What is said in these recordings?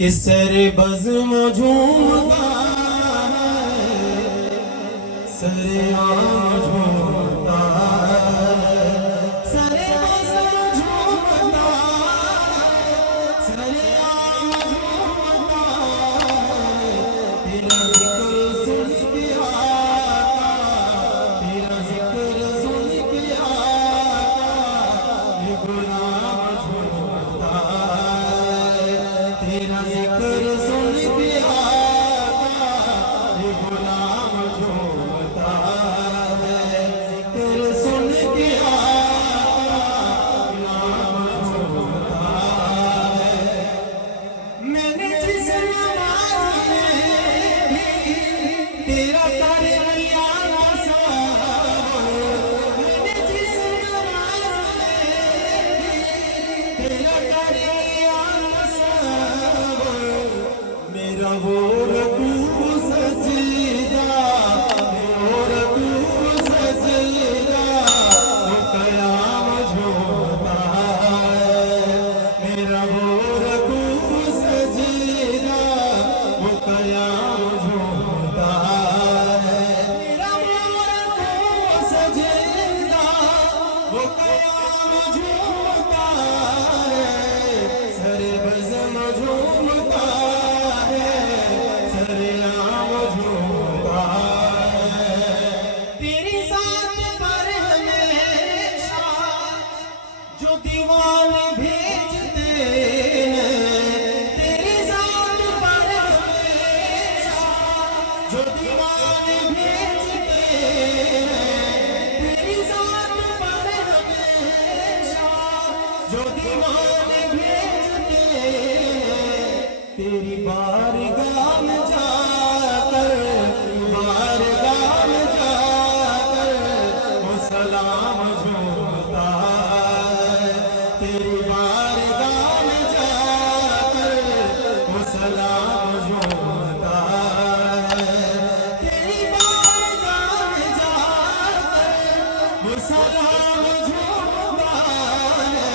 कि सर बज़्म झूमता है, सरेआम झूमता है, सर बज़्म झूमता है, सरेआम झूमता है। तेरा ज़िक्र सुन के आका, तेरा ज़िक्र सुन के आका, ये गुलाम झूमता है। तेरा ज़िक्र सुन के आका, ये गुलाम झूमता है। ज़िक्र सुन के आका, गुलाम झूमता है। मैंने जिस नमाज़ में भी तेरा कर लिया तसव्वुर, मैंने जिस नमाज़ में भी तेरा कर लिया तसव्वुर, मेरा वो रुकू सजदा, वो रुकू सजदा, वो क़याम झूमता है। मेरा वो रुकू सजदा, वो क़याम झूमता है। मेरा वो रुकू सजदा, वो क़याम झूमता है। सर बज़्म झूमता है, सरेआम झूमता है। तेरी ज़ात पर हमेशा जो दीवाने भेजते हैं, तेरी ज़ात पर हमेशा जो दीवाने भेजते हैं, तेरी ज़ात पर हमेशा जो दीवाने भेजते हैं। तेरी बारगाह में जाकर, बारगाह में जाकर वो सलाम झूमता है। तेरी बारगाह में जाकर वो सलाम झूमता है। तेरी बारगाह में जाकर वो सलाम झूमता है।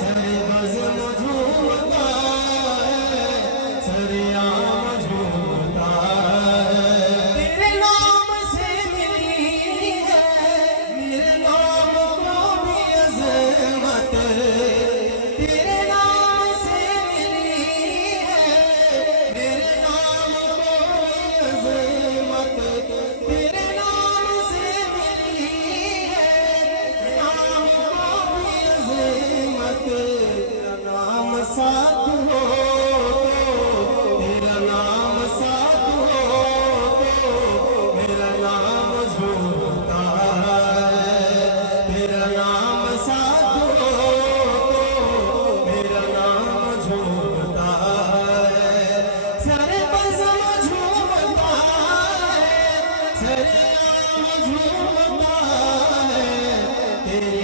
सर बज़्म झूमता है, सरेआम झूमता है। तेरे नाम से मिली है मेरे नाम को भी अज़मत, तेरे नाम से मिली है मेरे नाम को भी अज़मत, तेरे नाम से मिली है नाम को भी अज़मत। तेरा नाम साथ हो तो, तेरा नाम साथ हो तो मेरा नाम झूमता है। तेरा नाम साथ हो तो मेरा नाम झूमता है। सर बज़्म झूमता है, सरेआम झूमता है। तेरी